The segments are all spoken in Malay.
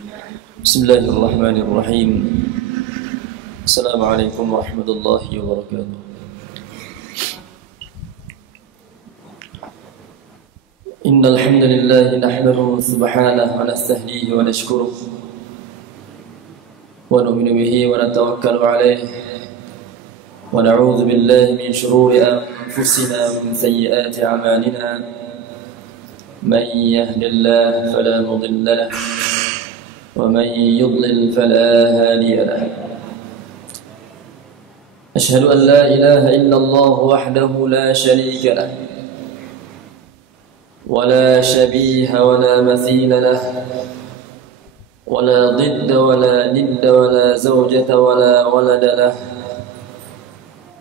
Bismillahirrahmanirrahim. Assalamualaikum warahmatullahi wabarakatuh. Innal hamdalillah nahmaduhu subhanahu wa nasta'hinuhu wa nashkuruhu wa nu'minu bihi wa natawakkalu alayhi wa na'udzu billahi min shururi anfusina wa min sayyiati a'malina. Man yahdihillahu fala mudilla lahu ومن يضلل فلا هادي له أشهد أن لا إله إلا الله وحده لا شريك له ولا شبيه ولا مثيل له ولا ضد ولا ند ولا زوجة ولا ولد له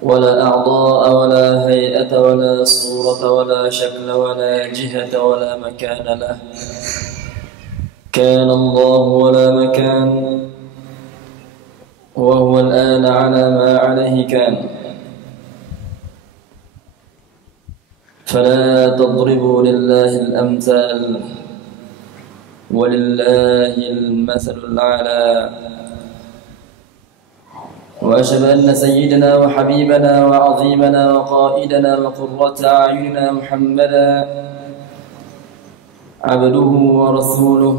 ولا أعضاء ولا هيئة ولا صورة ولا شكل ولا جهة ولا مكان له كان الله ولا مكان وهو الآن على ما عليه كان فلا تضربوا لله الأمثال ولله المثل الأعلى وأشهد أن سيدنا وحبيبنا وعظيمنا وقائدنا وقرة أعيننا محمدا عبده ورسوله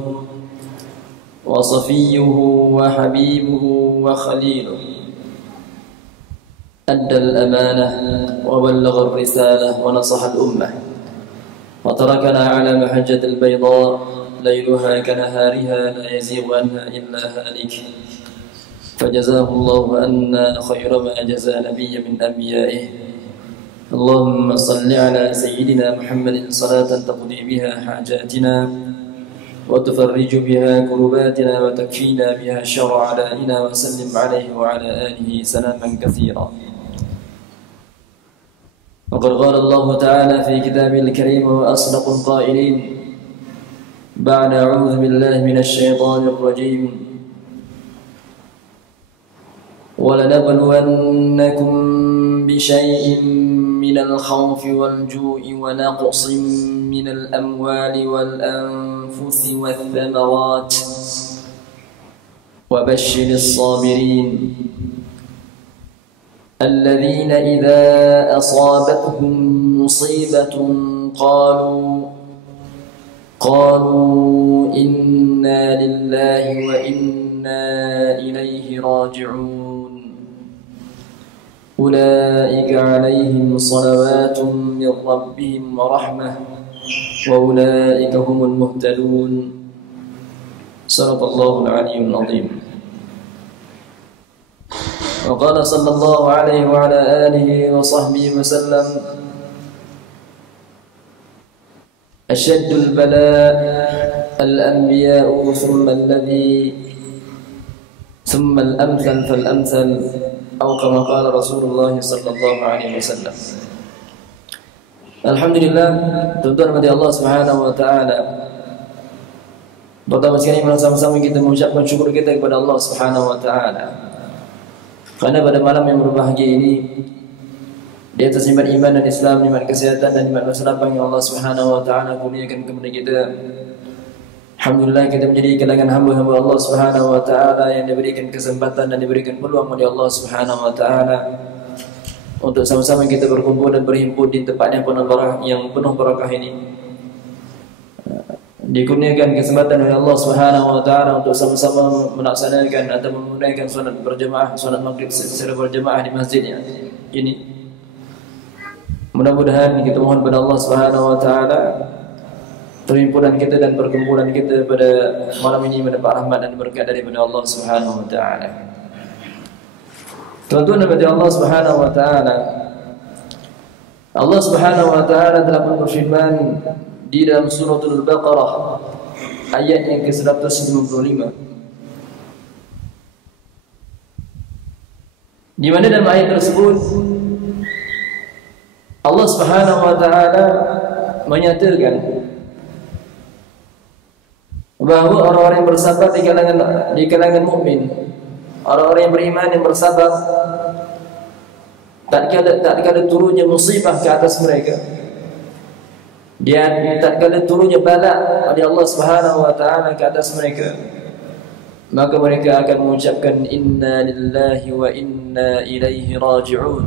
وصفيه وحبيبه وخليله أدى الأمانة وبلغ الرسالة ونصح الأمة وتركنا على محجة البيضاء ليلها كنهارها لا يزيغ عنها إلا هالك فجزاه الله عنا خير ما جزى نبي من أنبيائه اللهم صل على سيدنا محمد صلاة تقضي بها حاجاتنا وتفرج بها كرباتنا وتكفينا بها شر أعدائنا وسلم عليه وعلى آله سلاما كثيرا. وقد قال الله تعالى في كتابه الكريم وأصدق القائلين بعد أعوذ بالله من الشيطان الرجيم ولنبلونكم بشيء من الخوف والجوع ونقص من الأموال والأنفس والثمرات وبشر الصابرين الذين إذا أصابتهم مصيبة قالوا إنا لله وإنا إليه راجعون أولئك عليهم صلوات من ربهم ورحمة وأولئك هم المهتدون. صدق الله العلي العظيم. وقال صلى الله عليه وعلى آله وصحبه وسلم أشد البلاء الأنبياء ثم الأمثل فالأمثل أو كما قال رسول الله صلى الله عليه وسلم. Alhamdulillah, tuan-tuan kepada Allah Subhanahu wa taala. Pertama sekali bersama-sama kita mengucapkan syukur kita kepada Allah Subhanahu wa taala. Karena pada malam yang berbahagia ini di atas nikmat iman dan Islam, nikmat kesehatan dan nikmat masa depan yang Allah Subhanahu wa taala kurniakan kepada kita. Alhamdulillah kita menjadi kalangan hamba-hamba Allah Subhanahu wa taala yang diberikan kesempatan dan diberikan peluang oleh Allah Subhanahu wa taala untuk sama-sama kita berkumpul dan berhimpun di tempat yang penuh barakah ini. Dikurniakan kesempatan oleh Allah Subhanahu wa taala untuk sama-sama melaksanakan atau menunaikan solat berjemaah, solat maghrib secara berjemaah di masjidnya ini. Mudah-mudahan kita mohon kepada Allah Subhanahu wa taala perhimpunan kita dan perkumpulan kita pada malam ini mendapat rahmat dan berkat daripada Allah Subhanahu wa taala. Tuan-tuan daripada Allah Subhanahu wa taala, Allah Subhanahu wa taala telah berfirman di dalam suratul Baqarah ayat yang ke-195, di mana dalam ayat tersebut Allah Subhanahu wa taala menyatakan bahawa orang-orang yang bersabar di kalangan mukmin, orang-orang yang beriman yang bersabar tatkala turunnya musibah ke atas mereka, dan tatkala turunnya bala oleh Allah Subhanahu wa taala ke atas mereka, maka mereka akan mengucapkan inna lillahi wa inna ilaihi raji'un.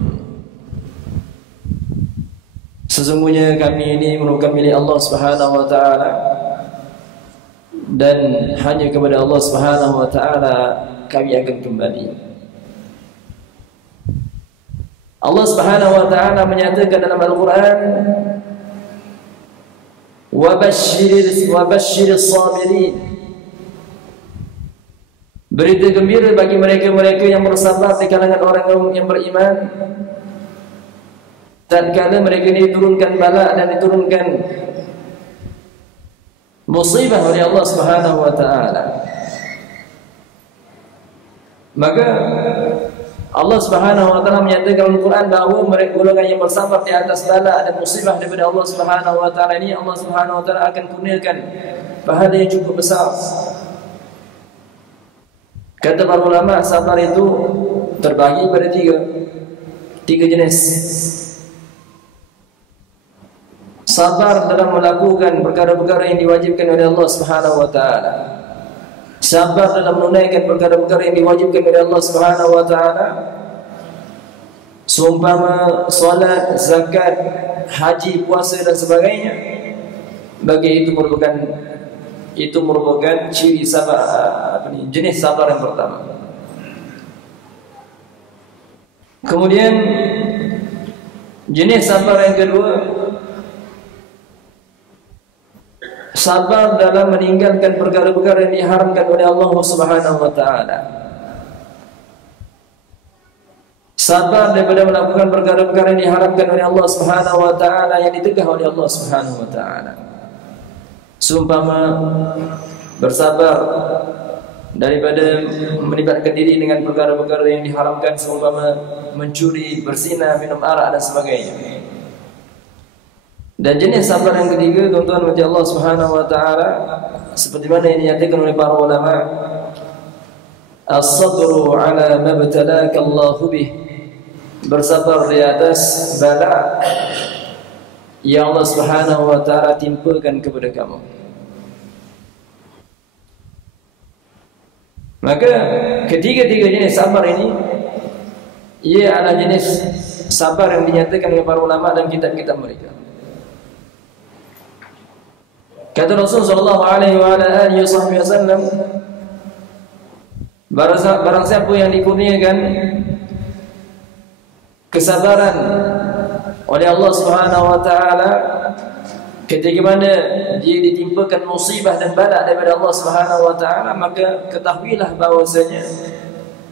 Sesungguhnya kami ini merupakan milik Allah Subhanahu wa taala dan hanya kepada Allah Subhanahu wa taala kami akan kembali. Allah Subhanahu wa taala menyatakan dalam Al-Qur'an, wa basyiris sabirin. Berita gembira bagi mereka-mereka yang bersabar di kalangan orang yang beriman tatkala mereka ini diturunkan bala dan diturunkan musibah oleh Allah Subhanahu wa taala. Maka Allah Subhanahu wa taala menyatakan dalam Al-Qur'an bahawa mereka golongan yang bersabar di atas bala dan musibah daripada Allah Subhanahu wa taala ini, Allah Subhanahu wa taala akan kurniakan pahala yang cukup besar. Kata para ulama, sabar itu terbagi pada tiga jenis. Sabar dalam melakukan perkara-perkara yang diwajibkan oleh Allah Subhanahu wa taala. Sabar dalam menunaikan perkara-perkara yang diwajibkan oleh Allah Subhanahu wa taala. Seumpama salat, zakat, haji, puasa dan sebagainya. Bagi itu merupakan ciri sabar, jenis sabar yang pertama. Kemudian jenis sabar yang kedua, sabar dalam meninggalkan perkara-perkara yang diharamkan oleh Allah Subhanahu wa taala. Sabar daripada melakukan perkara-perkara yang diharamkan oleh Allah Subhanahu wa taala, yang ditegah oleh Allah Subhanahu wa taala. Seumpama bersabar daripada melibatkan diri dengan perkara-perkara yang diharamkan, seumpama mencuri, berzina, minum arak dan sebagainya. Dan jenis sabar yang ketiga, tuan-tuan bagi Allah Subhanahu wa taala, seperti mana yang dinyatakan oleh para ulama, as-sabru ala mabtalaka Allah bih, bersabar di atas bala yang Allah Subhanahu wa taala timpakan kepada kamu. Maka ketiga-tiga jenis sabar ini, ia adalah jenis sabar yang dinyatakan oleh para ulama dan kitab-kitab mereka. Kata Rasulullah SAW, barang siapa yang dikurniakan kesabaran oleh Allah Subhanahu wa taala ketika mana dia ditimpakan musibah dan bala daripada Allah Subhanahu wa taala, maka ketahuilah bahwasanya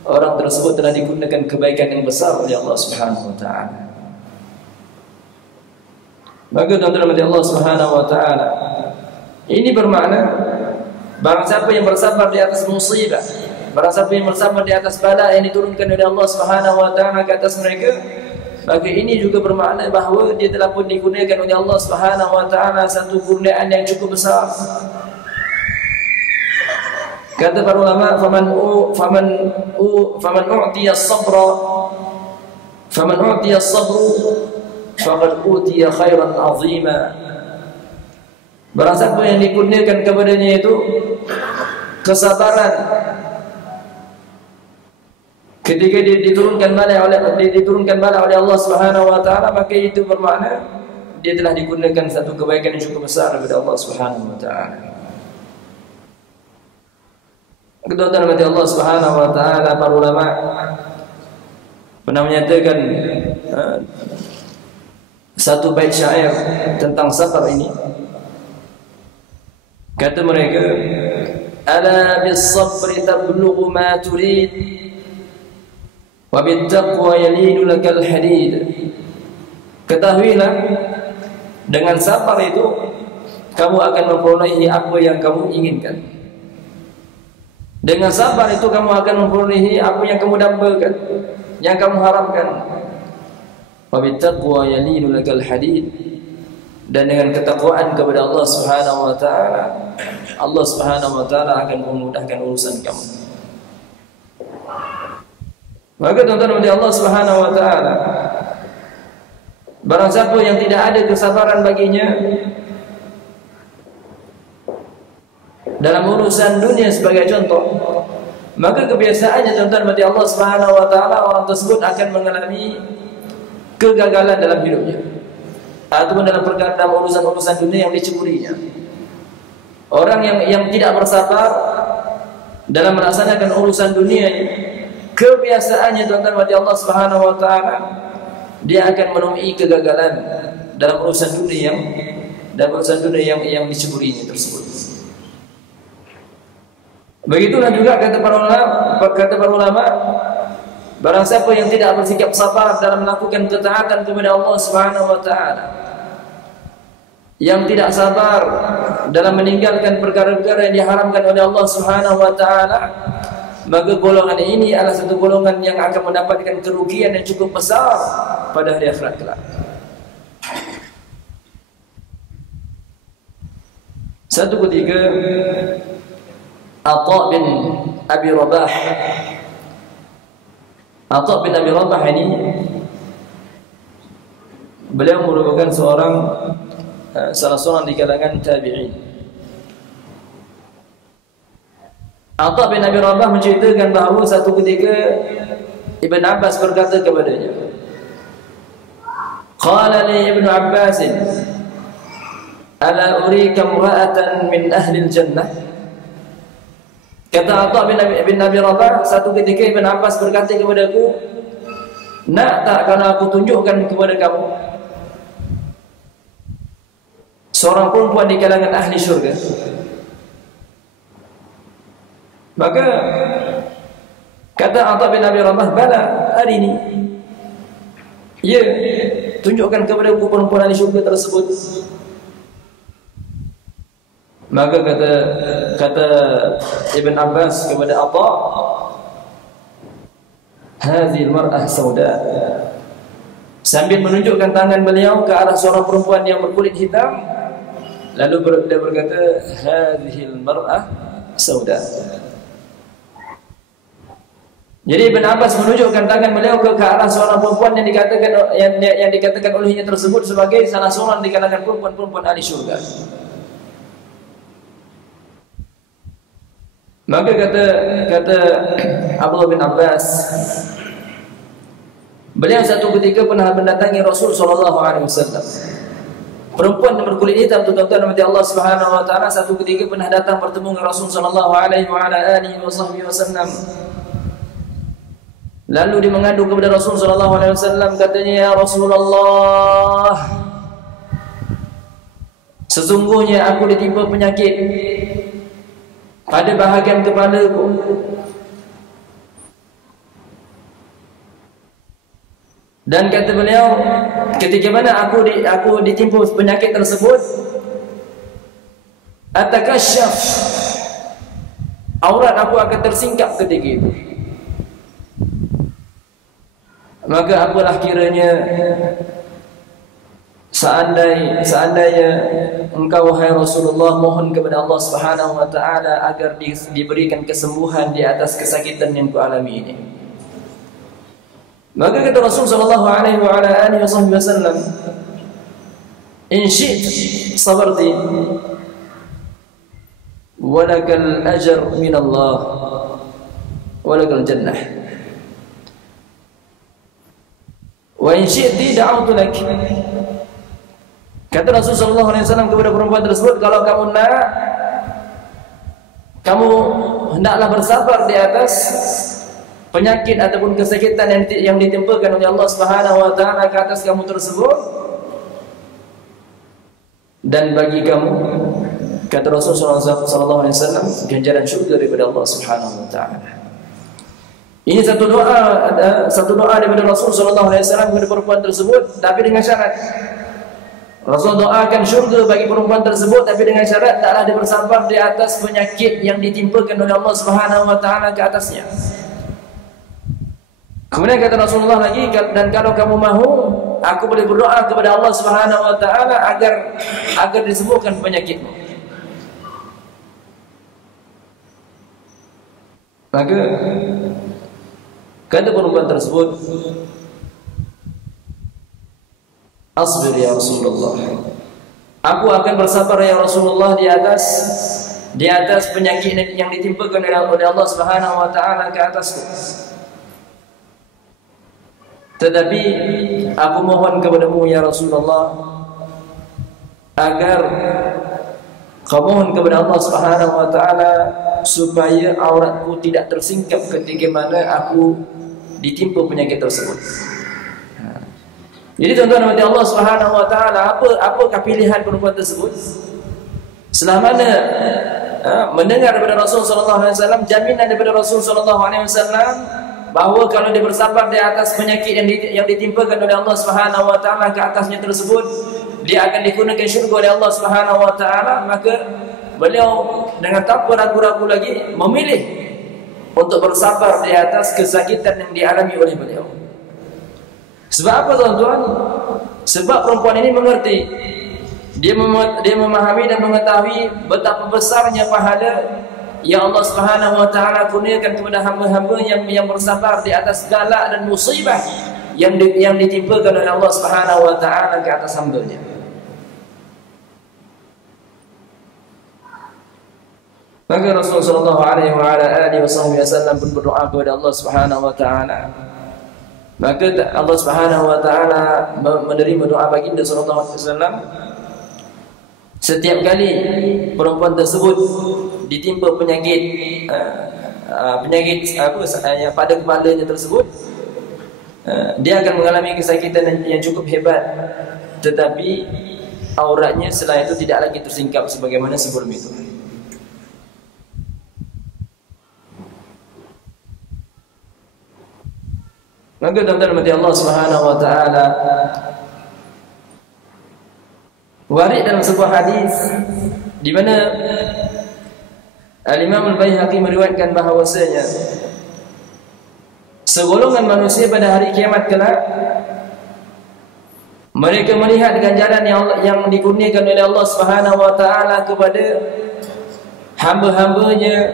orang tersebut telah digunakan kebaikan yang besar oleh Allah Subhanahu wa taala. Maka tuan-tuan dari Allah Subhanahu wa taala, ini bermakna barang siapa yang bersabar di atas musibah, barang siapa yang bersabar di atas bala yang diturunkan oleh Allah Subhanahu wa taala ke atas mereka, maka ini juga bermakna bahawa dia telah pun dikurniakan oleh Allah Subhanahu wa taala satu kurniaan yang cukup besar. Kata para ulama, faman u'tiya as-sabra faqad utiya khairan 'azima. Barang siapa yang dikurniakan kepadanya itu kesabaran ketika diturunkan bala oleh Allah Subhanahu wa taala, maka itu bermakna dia telah dikurniakan satu kebaikan yang cukup besar daripada Allah Subhanahu wa taala. Kedutaan dari Allah Subhanahu wa taala, para ulama pernah menyatakan satu bait syair tentang sabar ini. Kata mereka, ala bis-sabri tablughu ma turid wa bit-taqwa yalinu lakal hadid. Ketahuilah, dengan sabar itu kamu akan memperolehi apa yang kamu inginkan. Dengan sabar itu kamu akan memperolehi apa yang kamu dambakan, yang kamu harapkan. Wa bit-taqwa yalinu lakal hadid. Dan dengan ketakwaan kepada Allah Subhanahu wa taala, Allah Subhanahu wa taala akan memudahkan urusan kamu. Maka tuan-tuan dari Allah Subhanahu wa taala, barang siapa yang tidak ada kesabaran baginya dalam urusan dunia sebagai contoh, maka kebiasaannya tuan-tuan bagi Allah Subhanahu wa taala, orang tersebut akan mengalami kegagalan dalam hidupnya ataupun dalam perkara dalam urusan-urusan dunia yang dicemburinya. Orang yang tidak bersabar dalam melaksanakan urusan dunia, kebiasaannya tuan-tuan bagi Allah Subhanahu wa taala, dia akan menemui kegagalan dalam urusan dunia yang dicemburinya tersebut. Begitulah juga kata para ulama, barang siapa yang tidak bersikap sabar dalam melakukan ketaatan kepada Allah Subhanahu wa taala, yang tidak sabar dalam meninggalkan perkara-perkara yang diharamkan oleh Allah Subhanahu wa taala, maka golongan ini adalah satu golongan yang akan mendapatkan kerugian yang cukup besar pada hari akhirat kelak. Satu ketika Atha bin Abi Rabah. Atha bin Abi Rabah ini beliau merupakan salah seorang di kalangan tabi'in. Atha bin Abi Rabah menceritakan bahawa satu ketika Ibn Abbas berkata kepadanya, qala li Ibn Abbas, ala urika imra'atan min ahli al-jannah. Kata Atha bin Abi Rabah, satu ketika Ibn Abbas berkata kepadaku, nak tak kalau aku tunjukkan kepada kamu seorang perempuan di kalangan ahli syurga? Maka kata Atha bin Abi Rabah, bala, hari ini, ya, tunjukkan kepada aku perempuan ahli syurga tersebut. Maka kata Ibn Abbas kepada Atha, hadhil mar'ah sauda, sambil menunjukkan tangan beliau ke arah seorang perempuan yang berkulit hitam. Lalu dia berkata, hadhil mar'ah sauda. Jadi Ibn Abbas menunjukkan tangan beliau ke arah seorang perempuan yang dikatakan olehnya tersebut sebagai salah seorang di kalangan perempuan ahli syurga. Maka kata Abdullah bin Abbas, beliau satu ketika pernah mendatangi Rasul sallallahu alaihi wasallam. Perempuan yang berkulit hitam, tuan-tuan dan Allah Subhanahu wa taala, satu ketika pernah datang bertemu dengan Rasul sallallahu alaihi wasallam. Lalu dia mengadu kepada Rasul sallallahu alaihi wasallam, katanya, ya Rasulullah, sesungguhnya aku ditimpa penyakit pada bahagian kepalaku. Dan kata beliau, ketika mana aku ditimpa penyakit tersebut, atakasyaf, aurat aku akan tersingkap ketika itu. Maka apalah kiranya seandainya engkau wahai Rasulullah mohon kepada Allah Subhanahu wa taala agar diberikan kesembuhan di atas kesakitan yang kualami ini. Maka kata Rasul sallallahu alaihi wasallam, in syi'ti sabarti walakal ajr min Allah walakal jannah, wa in syi'ti da'awtu lak. Kata Rasul sallallahu alaihi wasallam kepada perempuan tersebut, kalau kamu nak, kamu hendaklah bersabar di atas penyakit ataupun kesakitan yang ditimpakan oleh Allah Subhanahu wa taala ke atas kamu tersebut, dan bagi kamu, kata Rasul sallallahu alaihi wasallam, ganjaran syurga daripada Allah Subhanahu wa taala. Ini satu doa daripada Rasul sallallahu alaihi wasallam kepada perempuan tersebut, tapi dengan syarat. Rasul doakan syurga bagi perempuan tersebut, tapi dengan syarat taklah dia bersabar di atas penyakit yang ditimpakan oleh Allah Subhanahu wa taala ke atasnya. Kemudian kata Rasulullah lagi, dan kalau kamu mahu, aku boleh berdoa kepada Allah Subhanahu wa taala agar disembuhkan penyakitmu. Maka kata perempuan tersebut, asbir ya Rasulullah, aku akan bersabar ya Rasulullah di atas di atas penyakit yang ditimpakan oleh Allah Subhanahu wa taala ke atasku. Tetapi aku mohon kepadamu ya Rasulullah agar kau mohon kepada Allah Subhanahu wa taala supaya auratku tidak tersingkap ketika mana aku ditimpa penyakit tersebut. Jadi tuan-tuan mati Allah Subhanahu wa taala, apakah pilihan perempuan tersebut? Selama mana mendengar daripada Rasul sallallahu alaihi wasallam, jaminan daripada Rasul sallallahu alaihi wasallam bahawa kalau dia bersabar di atas penyakit yang ditimpakan oleh Allah Subhanahu wa taala ke atasnya tersebut, dia akan dikurniakan syurga oleh Allah Subhanahu wa taala, maka beliau dengan tanpa ragu-ragu lagi memilih untuk bersabar di atas kesakitan yang dialami oleh beliau. Sebab apa tuan-tuan? Sebab perempuan ini mengerti, dia memahami dan mengetahui betapa besarnya pahala yang Allah Subhanahu wa taala kurniakan kepada hamba-hamba yang bersabar di atas bala dan musibah yang ditimpakan oleh Allah Subhanahu wa taala ke atas hamba-Nya. Maka Rasulullah sallallahu alaihi wasallam pun berdoa kepada Allah Subhanahu wa taala. Maka Allah Subhanahu wa taala menerima doa baginda sallallahu alaihi wasallam setiap kali perempuan tersebut ditimpa penyakit yang pada kepalanya tersebut, dia akan mengalami kesakitan yang cukup hebat, tetapi auratnya setelah itu tidak lagi tersingkap sebagaimana sebelum itu. Maka tuan-tuan mati Allah Subhanahu wa taala, warid dalam sebuah hadis di mana Al-Imam Al-Baihaqi meriwayatkan bahawasanya segolongan manusia pada hari kiamat kelak mereka melihat ganjaran yang dikurniakan oleh Allah Subhanahu wa taala kepada hamba-hambanya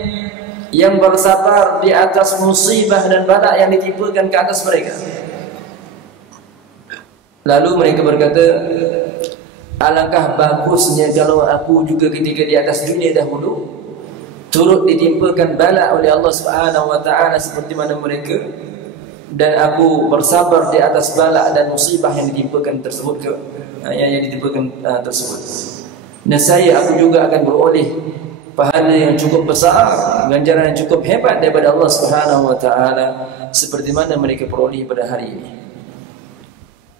yang bersabar di atas musibah dan bala yang ditimpakan ke atas mereka. Lalu mereka berkata, alangkah bagusnya kalau aku juga ketika di atas dunia dahulu turut ditimpakan bala oleh Allah Subhanahu wa taala seperti mana mereka, dan aku bersabar di atas bala dan musibah yang ditimpakan tersebut tersebut. Nescaya aku juga akan beroleh pahala yang cukup besar, ganjaran yang cukup hebat daripada Allah Subhanahu wa taala seperti mana mereka peroleh pada hari ini.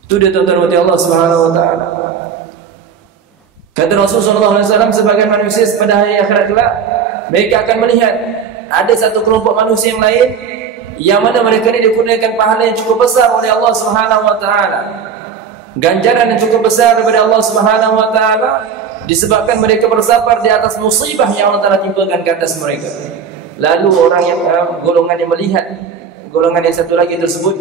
Itu dia tuan-tuan Allah Subhanahu wa taala. Kata Rasulullah sallallahu alaihi wasallam, sebagai manusia pada hari akhirat kelak mereka akan melihat ada satu kelompok manusia yang lain yang mana mereka ini dikurniakan pahala yang cukup besar oleh Allah Subhanahu wa taala, ganjaran yang cukup besar daripada Allah Subhanahu wa taala disebabkan mereka bersabar di atas musibah yang Allah Taala timpakan ke atas mereka. Lalu orang yang golongan yang melihat golongan yang satu lagi tersebut,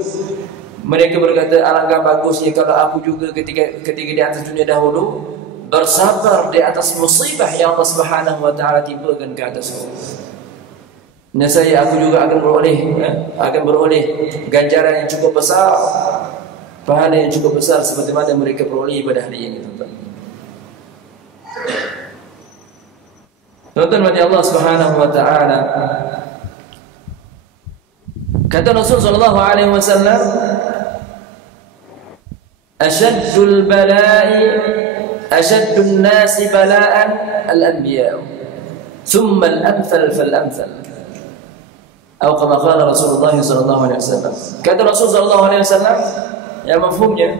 mereka berkata, alangkah bagusnya kalau aku juga ketika di atas dunia dahulu bersabar di atas musibah yang Allah Subhanahu wa taala timpakan ke atasku. Nescaya aku juga akan beroleh ganjaran yang cukup besar, pahala yang cukup besar seperti mana mereka peroleh pada hari ini, tuan-tuan. Tuan-tuan mati Allah Subhanahu wa taala. Kata Rasul sallallahu alaihi wasallam, asyaddul nasi bala'an al-anbiya, thumma al-amthal fal-amthal. Atau kama qala Rasulullah sallallahu alaihi wasallam. Kata Rasul sallallahu alaihi wasallam, yang mafhumnya,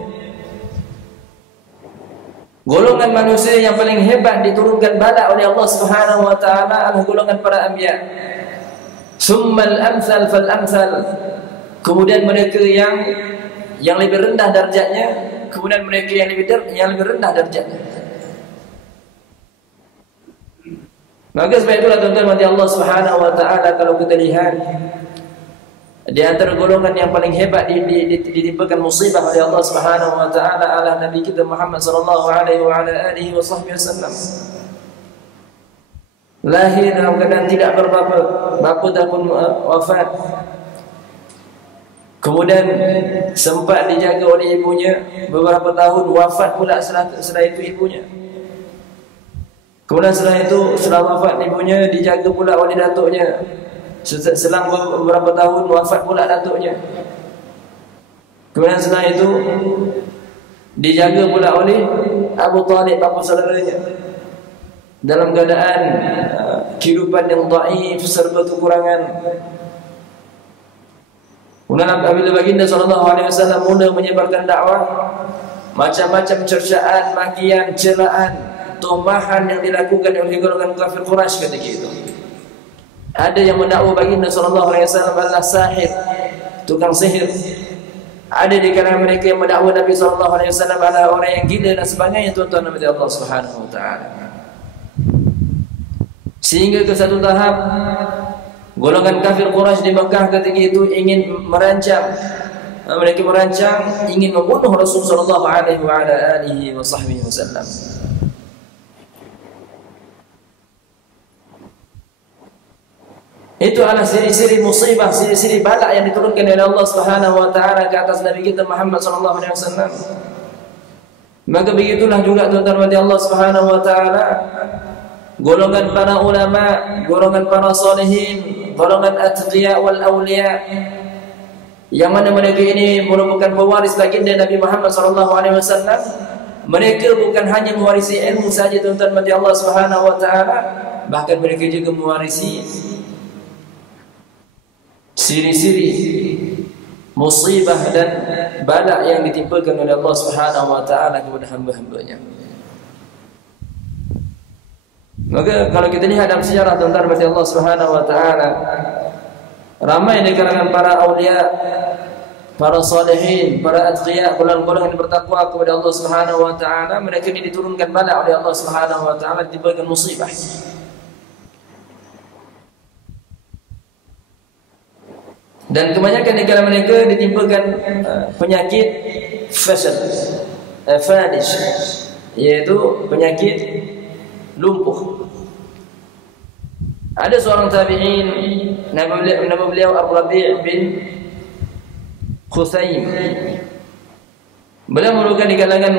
golongan manusia yang paling hebat diturunkan bala oleh Allah Subhanahu wa taala adalah golongan para anbiya. Summal amsal fal amsal. Kemudian mereka yang lebih rendah darjatnya, kemudian mereka yang lebih rendah darjatnya. Maka sebab itulah tuan-tuan mati Allah Subhanahu wa taala, kalau kita lihat di antara golongan yang paling hebat ditimpakan musibah oleh Allah Subhanahu wa taala adalah Nabi kita Muhammad sallallahu alaihi wasallam. Lahir dalam keadaan tidak berbapa, bapa dah pun wafat. Kemudian sempat dijaga oleh ibunya beberapa tahun, wafat pula setelah itu ibunya. Kemudian setelah itu, setelah wafat ibunya, dijaga pula oleh datuknya. Selang beberapa tahun wafat pula datuknya. Kemudian setelah itu dijaga pula oleh Abu Talib, bapa saudaranya, dalam keadaan kehidupan yang dhaif serba kekurangan. Kemudian apabila baginda SAW mula menyebarkan dakwah, macam-macam cercaan, makian, celaan, tumahan yang dilakukan oleh golongan kafir Quraisy ketika itu. Ada yang mendakwa baginda SAW adalah sahir, tukang sihir. Ada di kalangan mereka yang mendakwa Nabi SAW adalah orang yang gila dan sebagainya, tuan-tuan dan Allah Subhanahu wa taala. Sehingga ke satu tahap golongan kafir Quraisy di Mekah ketika itu ingin merancang, mereka merancang ingin membunuh Rasul sallallahu alaihi wasallam. Itu adalah siri-siri musibah, siri-siri bala yang diturunkan oleh Allah Subhanahu wa taala ke atas Nabi kita Muhammad sallallahu alaihi wasallam. Maka begitulah juga tuan-tuan dan Allah Subhanahu wa taala, golongan para ulama, golongan para salihin, golongan atqiya wal awliya, yang mana mereka ini merupakan pewaris baginda Nabi Muhammad sallallahu alaihi wasallam. Mereka bukan hanya mewarisi ilmu saja tuan-tuan dan Allah Subhanahu wa taala, bahkan mereka juga mewarisi siri-siri musibah dan bala yang ditimpakan oleh Allah Subhanahu wa taala kepada hamba-hambanya. Maka kalau kita lihat dalam sejarah tuan-tuan dan Allah Subhanahu wa taala, ramai di kalangan para aulia, para salihin, para atqiya, golongan-golongan yang bertakwa kepada Allah Subhanahu wa taala, mereka ini diturunkan bala oleh Allah Subhanahu wa taala, diberikan musibah. Dan kebanyakan di kalangan mereka ditimpakan penyakit fadish, yaitu penyakit lumpuh. Ada seorang tabi'in, nama beliau Ar-Rabi' bin Khusaim. Beliau merupakan di kalangan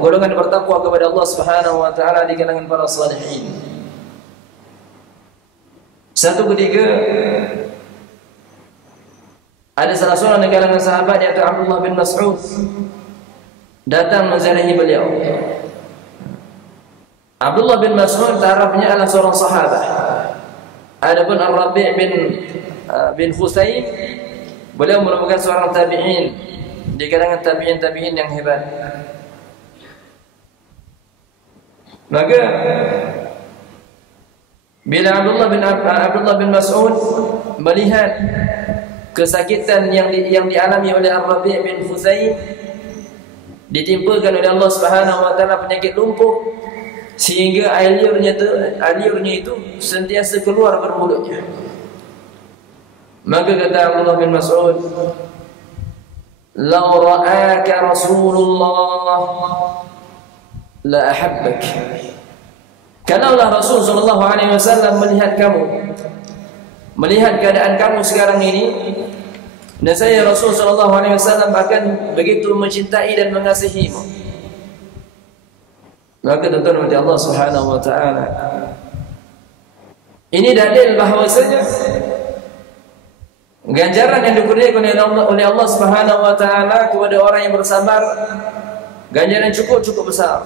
golongan bertakwa kepada Allah Subhanahu wa taala, di kalangan para salihin. Satu ketika ada salah seorang di kalangan sahabat yaitu Abdullah bin Mas'ud datang menziarahi beliau. Abdullah bin Mas'ud tarafnya adalah seorang sahabat. Adapun Ar-Rabi' bin Khusaim, beliau merupakan seorang tabi'in di kalangan tabi'in yang hebat. Maka bila Abdullah bin Mas'ud melihat kesakitan yang dialami oleh Ar-Rabi' bin Khusaim, ditimpakan oleh Allah Subhanahu wa taala penyakit lumpuh, sehingga alirnya itu sentiasa keluar bermulutnya. Maka kata Abdullah bin Mas'ud, "Law ra'aka Rasulullah la ahabbak." Kalaulah Rasul sallallahu alaihi wasallam melihat kamu, melihat keadaan kamu sekarang ini, dan saya Rasul sallallahu alaihi wasallam akan begitu mencintai dan mengasihimu. Maka tuan-tuan dan Allah Subhanahu wa taala, ini dalil bahwasanya ganjaran yang dikurniakan oleh Allah Subhanahu wa taala kepada orang yang bersabar, ganjaran cukup besar.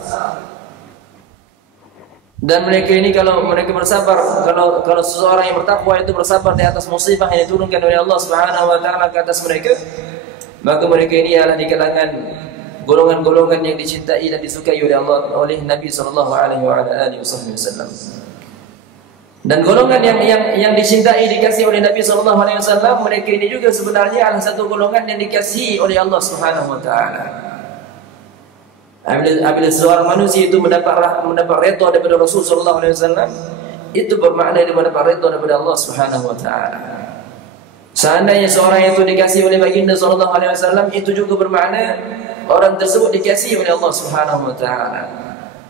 Dan mereka ini kalau mereka bersabar, kalau seseorang yang bertakwa itu bersabar di atas musibah yang diturunkan oleh Allah Subhanahu wa taala ke atas mereka, maka mereka ini adalah di kalangan golongan-golongan yang dicintai dan disukai oleh Allah, oleh Nabi sallallahu alaihi wasallam. Dan golongan yang dicintai, dikasihi oleh Nabi sallallahu alaihi wasallam, mereka ini juga sebenarnya adalah satu golongan yang dikasihi oleh Allah Subhanahu wa taala. Apabila seorang manusia itu mendapat redha daripada Rasul sallallahu alaihi wasallam, itu bermakna dia mendapat redha daripada Allah Subhanahu wa taala. Seandainya seorang itu dikasihi oleh baginda sallallahu alaihi wasallam, itu juga bermakna orang tersebut dikasihi oleh Allah Subhanahu wa taala.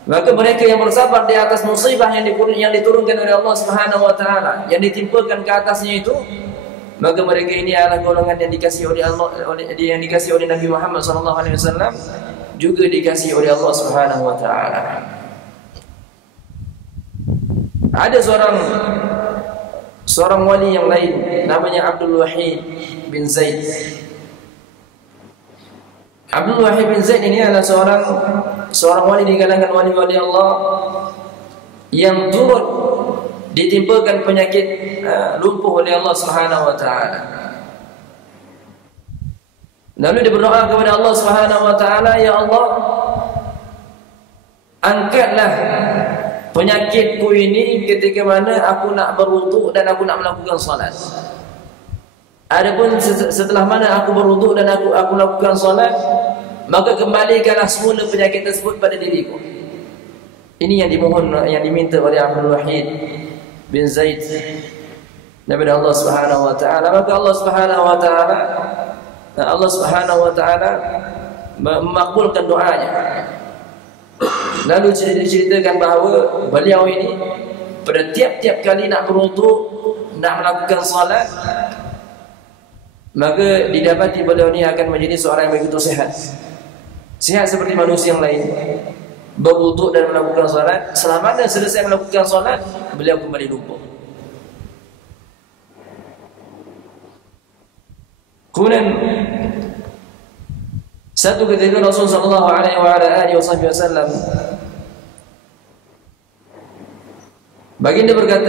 Maka mereka yang bersabar di atas musibah yang diturunkan oleh Allah Subhanahu wa taala, yang ditimpakan ke atasnya itu, maka mereka ini adalah golongan yang dikasihi oleh Allah, yang dikasihi oleh Nabi Muhammad sallallahu alaihi wasallam, juga dikasihi oleh Allah Subhanahu wa taala. Ada seorang wali yang lain namanya Abdul Wahid bin Zaid. Abdul Wahid bin Zaid ini adalah seorang wali di kalangan wali-wali Allah yang turut ditimpakan penyakit lumpuh oleh Allah Subhanahu wa taala. Lalu dia berdoa kepada Allah Subhanahu wa taala, ya Allah, angkatlah penyakitku ini ketika mana aku nak berwuduk dan aku nak melakukan salat. Adapun setelah mana aku berwuduk dan aku lakukan salat, maka kembalikanlah semula penyakit tersebut pada diriku. Ini yang dimohon, yang diminta oleh Abdul Wahid bin Zaid daripada Allah Subhanahu wa taala. Maka Allah Subhanahu wa taala memakbulkan doanya. Lalu diceritakan bahawa beliau ini pada tiap-tiap kali nak berwuduk, nak melakukan salat, maka didapati beliau ini akan menjadi seorang yang begitu sehat. Sehat seperti manusia yang lain. Berwuduk dan melakukan salat, selama dia selesai melakukan salat, beliau kembali lumpuh. Kemudian satu ketika Rasulullah SAW baginda berkata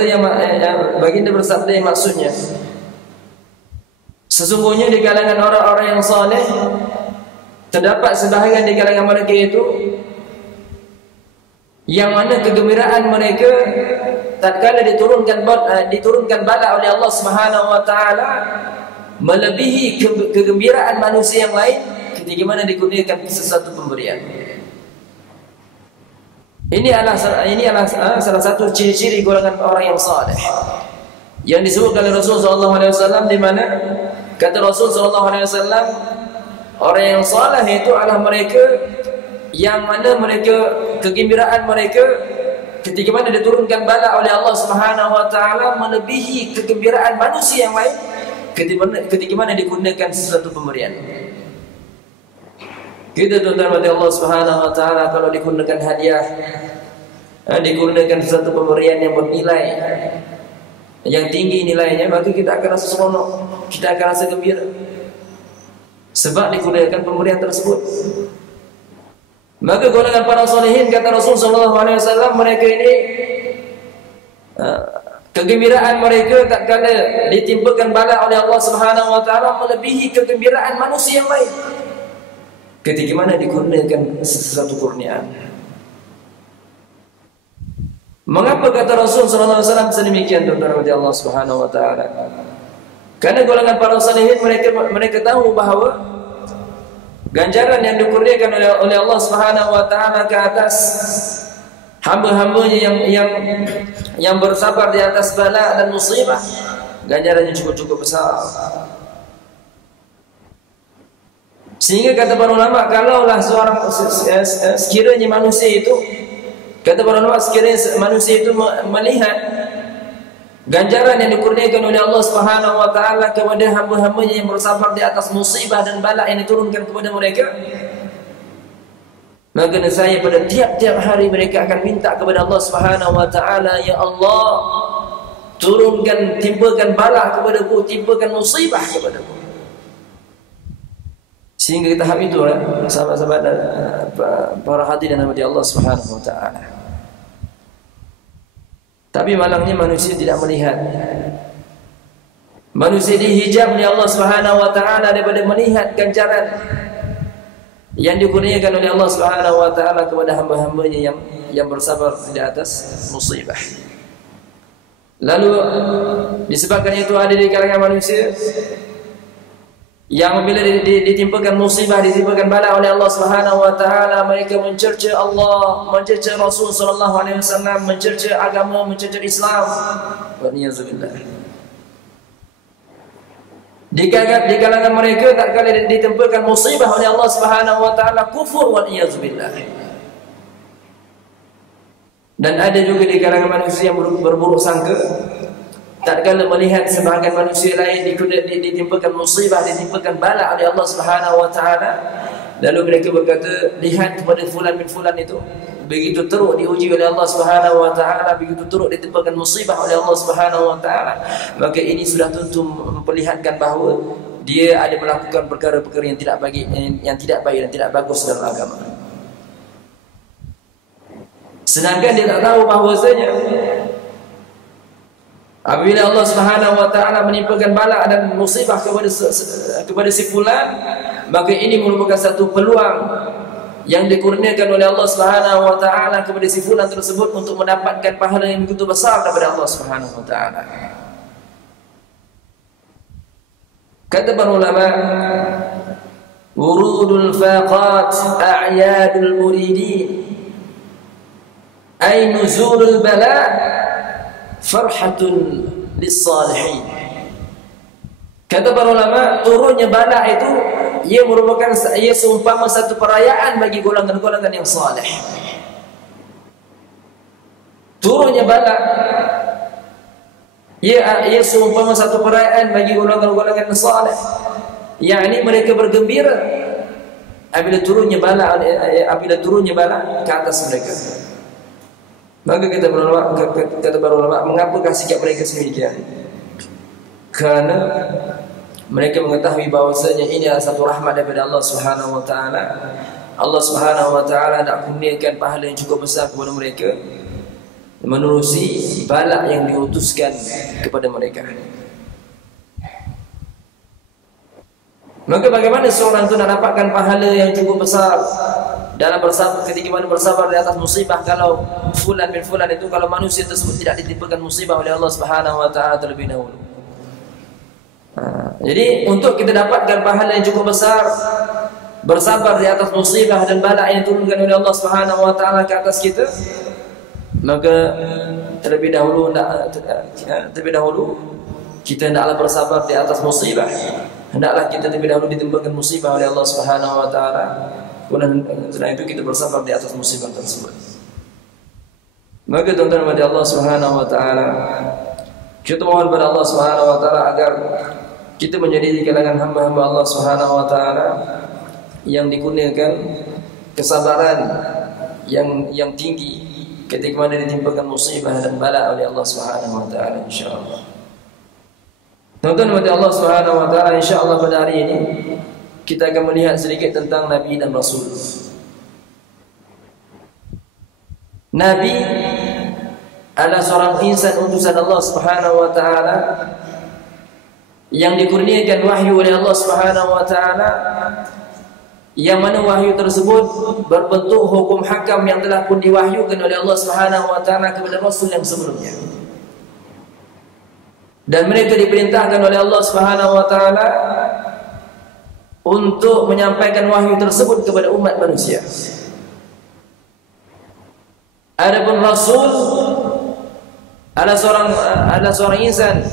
baginda bersabda yang maksudnya, sesungguhnya di kalangan orang-orang yang saleh terdapat sebahagian di kalangan mereka itu yang mana kegembiraan mereka tatkala diturunkan bala oleh Allah Subhanahu wa taala melebihi kegembiraan manusia yang lain ketika mana dikurniakan sesuatu pemberian. Ini adalah salah satu ciri-ciri golongan orang yang saleh yang disebutkan oleh Rasul sallallahu alaihi wasallam, di mana kata Rasul sallallahu alaihi wasallam, orang yang saleh itu adalah mereka yang mana kegembiraan mereka ketika mana diturunkan bala oleh Allah Subhanahu wa taala melebihi kegembiraan manusia yang lain ketika mana dikurniakan sesuatu pemberian. Kita tuan-tuan Allah Subhanahu wa taala kalau dikurniakan hadiah, dikurniakan sesuatu pemberian yang bernilai, yang tinggi nilainya, maka kita akan rasa seronok, kita akan rasa gembira sebab dikurniakan pemberian tersebut. Maka golongan para salihin, kata Rasul sallallahu alaihi wasallam, mereka ini kegembiraan mereka tatkala ditimpakan bala oleh Allah Subhanahu wa taala melebihi kegembiraan manusia yang lain ketika mana dikurniakan sesuatu kurniaan. Mengapa kata Rasul sallallahu alaihi wasallam sedemikian, tuan-tuan Allah Subhanahu wa taala? Karena golongan para salihin mereka tahu bahawa ganjaran yang dikurniakan oleh Allah Subhanahu wa taala ke atas hamba-hambanya yang bersabar di atas bala dan musibah, ganjarannya cukup besar. Sehingga kata para ulama, kalaulah sekiranya manusia itu, kata para ulama, sekiranya manusia itu melihat ganjaran yang dikurniakan oleh Allah Subhanahu wa taala kepada hamba-hambanya yang bersabar di atas musibah dan bala yang diturunkan kepada mereka, maka nescaya pada tiap-tiap hari mereka akan minta kepada Allah Subhanahu wa taala, ya Allah, timpakan bala kepadaku, timpakan musibah kepadaku. Sehingga kita tahap itu, sahabat-sahabat dan para hadirin yang Allah Subhanahu wa taala. Tapi malangnya manusia tidak melihat. Manusia dihijab oleh Allah Subhanahu wa taala daripada melihat ganjaran yang dikurniakan oleh Allah Subhanahu wa taala kepada hamba-hambanya yang bersabar di atas musibah. Lalu disebabkan itu ada di kalangan manusia yang apabila ditimpakan musibah, ditimpakan bala oleh Allah Subhanahu wa taala, mereka mencerca Allah, mencerca Rasul sallallahu alaihi wasallam, mencerca agama, mencerca Islam. Wa niyazubillah. Di kalangan mereka tak kala ditimpakan musibah oleh Allah Subhanahu wa taala, kufur, wa niyazubillah. Dan ada juga di kalangan manusia yang berburuk sangka, tatkala melihat sebahagian manusia lain ditimpakan musibah, ditimpakan bala oleh Allah Subhanahu wa taala, Lalu mereka berkata, lihat kepada fulan bin fulan itu, begitu teruk diuji oleh Allah Subhanahu wa taala, begitu teruk ditimpakan musibah oleh Allah Subhanahu wa taala, maka ini sudah tentu memperlihatkan bahawa dia ada melakukan perkara-perkara yang tidak baik, dan tidak bagus dalam agama. Sedangkan dia tak tahu bahawasanya apabila Allah Subhanahu wa taala menimpakan bala dan musibah kepada si fulan, maka ini merupakan satu peluang yang dikurniakan oleh Allah Subhanahu wa taala kepada si fulan tersebut untuk mendapatkan pahala yang begitu besar daripada Allah Subhanahu wa taala. Kata para ulama, wurudul faqat a'yadul muridin, ay nuzulul bala farhatun lis-salihin. Kata para ulama, turunnya bala itu ia seumpama satu perayaan bagi golongan-golongan yang saleh. Turunnya bala ia seumpama satu perayaan bagi golongan-golongan yang saleh. Yakni mereka bergembira apabila turunnya bala ke atas mereka. Maka kata para ulama, mengapakah sikap mereka sedemikian? Kerana mereka mengetahui bahawasanya ini adalah satu rahmat daripada Allah Subhanahu wa taala. Allah Subhanahu wa taala nak kurniakan pahala yang cukup besar kepada mereka menerusi bala yang diutuskan kepada mereka. Maka bagaimana seorang itu nak dapatkan pahala yang cukup besar dalam bersabar, ketika mana bersabar di atas musibah, kalau fulan bin fulan itu, kalau manusia tersebut tidak ditimpakan musibah oleh Allah Subhanahu wa taala terlebih dahulu. Jadi untuk kita dapatkan pahala yang cukup besar bersabar di atas musibah dan bala yang diturunkan oleh Allah Subhanahu wa taala ke atas kita, maka terlebih dahulu kita hendaklah bersabar di atas musibah. Hendaklah kita terlebih dahulu ditimpakan musibah oleh Allah Subhanahu wa taala. Setelah itu kita bersabar di atas musibah tersebut. Maka tuan-tuan kepada Allah Subhanahu wa taala, kita mohon kepada Allah Subhanahu wa taala agar kita menjadi di kalangan hamba-hamba Allah Subhanahu wa taala yang dikurniakan kesabaran yang tinggi ketika mana ditimpakan musibah dan bala oleh Allah Subhanahu wa taala, insyaallah. Tuan-tuan kepada Allah Subhanahu wa taala, insyaallah pada hari ini kita akan melihat sedikit tentang Nabi dan Rasul. Nabi adalah seorang insan utusan Allah Subhanahu wa taala yang dikurniakan wahyu oleh Allah Subhanahu wa taala, yang mana wahyu tersebut berbentuk hukum hakam yang telah pun diwahyukan oleh Allah Subhanahu wa taala kepada Rasul yang sebelumnya. Dan mereka diperintahkan oleh Allah Subhanahu wa taala untuk menyampaikan wahyu tersebut kepada umat manusia. Adapun Rasul adalah seorang insan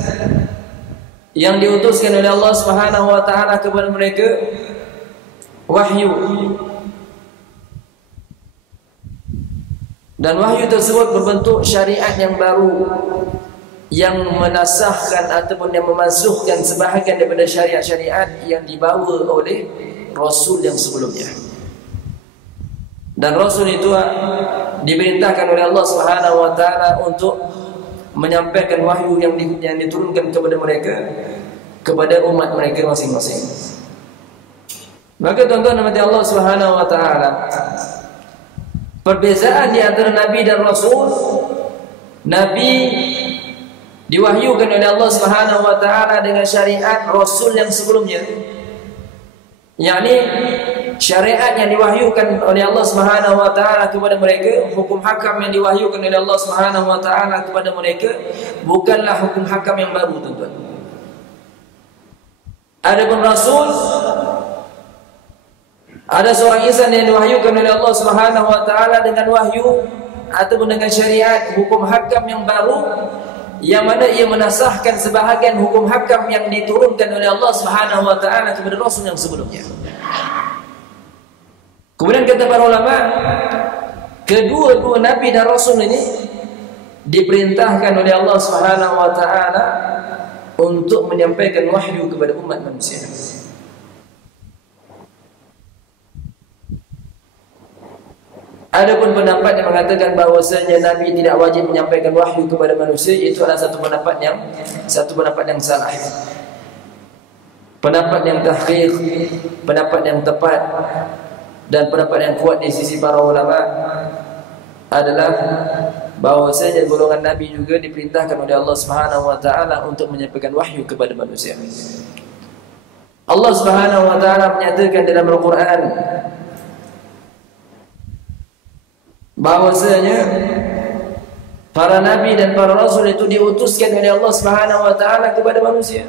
yang diutuskan oleh Allah Subhanahu wa taala kepada mereka wahyu. Dan wahyu tersebut berbentuk syariat yang baru yang menasahkan ataupun yang memansuhkan sebahagian daripada syariat-syariat yang dibawa oleh Rasul yang sebelumnya. Dan Rasul itu diperintahkan oleh Allah Subhanahu wa taala untuk menyampaikan wahyu yang diturunkan kepada mereka, kepada umat mereka masing-masing. Maka tuan-tuan dan Allah Subhanahu wa taala, perbezaan di antara Nabi dan Rasul, Nabi diwahyukan oleh Allah Subhanahu wa taala dengan syariat Rasul yang sebelumnya. Yakni syariat yang diwahyukan oleh Allah Subhanahu wa taala kepada mereka, hukum hakam yang diwahyukan oleh Allah Subhanahu wa taala kepada mereka bukanlah hukum hakam yang baru, tuan-tuan. Adapun Rasul ada seorang insan yang diwahyukan oleh Allah Subhanahu wa taala dengan wahyu ataupun dengan syariat hukum hakam yang baru, yang mana ia menasahkan sebahagian hukum hakam yang diturunkan oleh Allah Subhanahu wa taala kepada Rasul yang sebelumnya. Kemudian kata para ulama, kedua-dua Nabi dan Rasul ini diperintahkan oleh Allah Subhanahu wa taala untuk menyampaikan wahyu kepada umat manusia. Adapun pendapat yang mengatakan bahwasanya Nabi tidak wajib menyampaikan wahyu kepada manusia, itu adalah satu pendapat yang salah. Pendapat yang tahqiq, pendapat yang tepat dan pendapat yang kuat di sisi para ulama adalah bahwasanya golongan Nabi juga diperintahkan oleh Allah Subhanahu wa taala untuk menyampaikan wahyu kepada manusia. Allah Subhanahu wa taala menyatakan dalam Al-Qur'an bahwasanya para nabi dan para rasul itu diutuskan oleh Allah Subhanahu wa taala kepada manusia.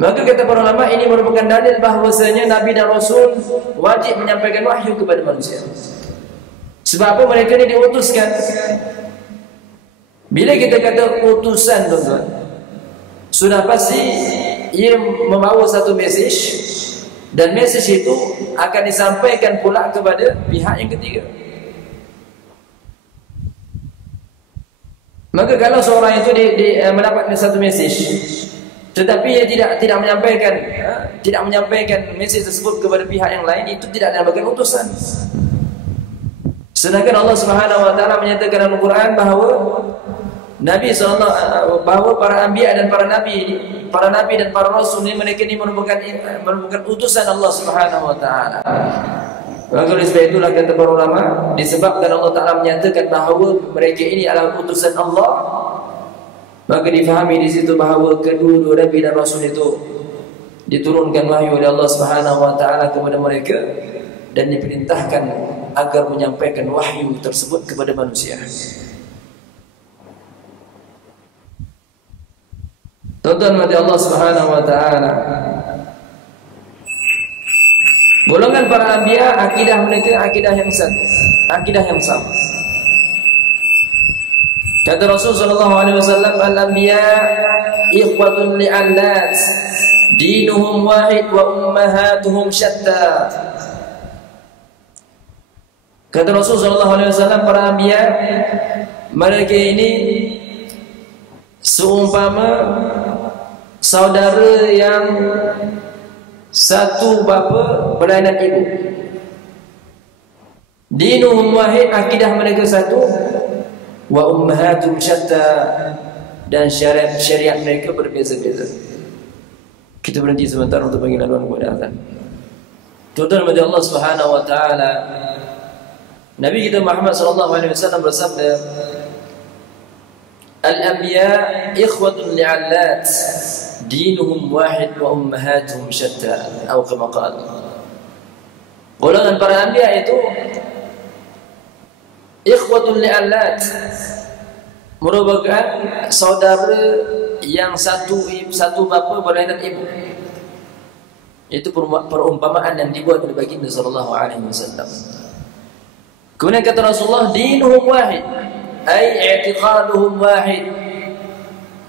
Maka kata para ulama, ini merupakan dalil bahwasanya nabi dan rasul wajib menyampaikan wahyu kepada manusia. Sebab apa? Mereka ini diutuskan. Bila kita kata utusan, tuan-tuan, sudah pasti ia membawa satu message, dan message itu akan disampaikan pula kepada pihak yang ketiga. Maka kalau seorang itu mendapatkan satu message, tetapi ia tidak menyampaikan message tersebut kepada pihak yang lain, itu tidak dinamakan utusan. Sedangkan Allah Subhanahu wa taala menyatakan dalam Al-Qur'an bahawa bahawa para anbiya dan para nabi dan para rasul ini, mereka ini merupakan utusan Allah Subhanahu wa taala. Maka oleh sebab itulah kata para ulama, disebabkan Allah Taala menyatakan bahawa mereka ini adalah utusan Allah, maka difahami di situ bahawa kedua-dua nabi dan rasul itu diturunkan wahyu oleh Allah Subhanahu wa taala kepada mereka dan diperintahkan agar menyampaikan wahyu tersebut kepada manusia. Tuan-tuan mati Allah Subhanahu wa taala, golongan para anbiya, akidah mereka akidah yang satu, akidah yang sama. Kata Rasul sallallahu alaihi wasallam, al-anbiya ikhwatun li'allat, dinuhum wahid wa ummahatuhum syatta. Kata Rasul sallallahu alaihi wasallam, para anbiya mereka ini seumpama saudara yang satu bapa berlainan ibu. Dinuhum wahid, akidah mereka satu, wa ummahatum syatta, dan syariat mereka berbeza-beza. Kita berhenti sebentar untuk bagi laluan kepada azan. Tuan-tuan bagi Allah Subhanahu wa taala, Nabi kita Muhammad sallallahu alaihi wasallam bersabda, al-anbiya ikhwatun li'allat, dinuhum wahid wa ummahatuhum syatta, atau kama qala. Golongan para anbiya itu ikhwatun li'allat, merupakan saudara yang satu bapa berlainan ibu. Itu perumpamaan yang dibuat oleh baginda sallallahu alaihi wasallam. Kemudian kata Rasulullah, dinuhum wahid, ay i'tiqaduhum wahid,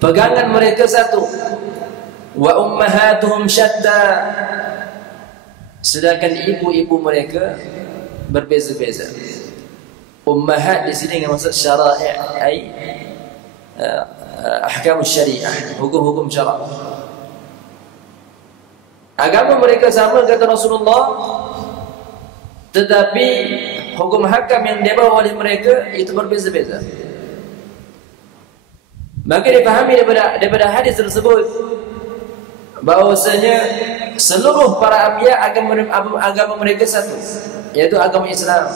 pegangan mereka satu, wa ummahatuhum syatta, sedangkan ibu-ibu mereka berbeza-beza. Ummahat di sini yang maksud syara'i', ay ahkamus syariah, hukum-hukum syarak. Agama mereka sama kata Rasulullah, tetapi hukum hakam yang dibawa oleh mereka itu berbeza-beza. Maka dipahami daripada hadis tersebut bahwasanya seluruh para anbiya agama mereka satu, yaitu agama Islam.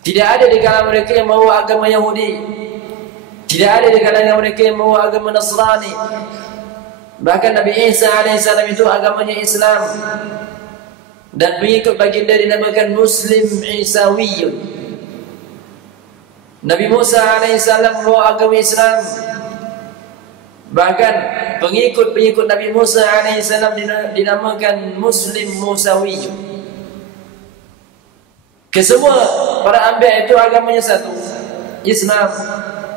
Tidak ada di kalangan mereka yang membawa agama Yahudi, tidak ada di kalangan mereka yang membawa agama Nasrani. Bahkan Nabi Isa alaihissalam itu agamanya Islam, dan pengikut baginda dinamakan Muslim Isawiyun. Nabi Musa alaihissalam membawa agama Islam, bahkan pengikut Nabi Musa alaihissalam dinamakan Muslim Musawiyun. Kesemua para anbiya itu agamanya satu, Islam.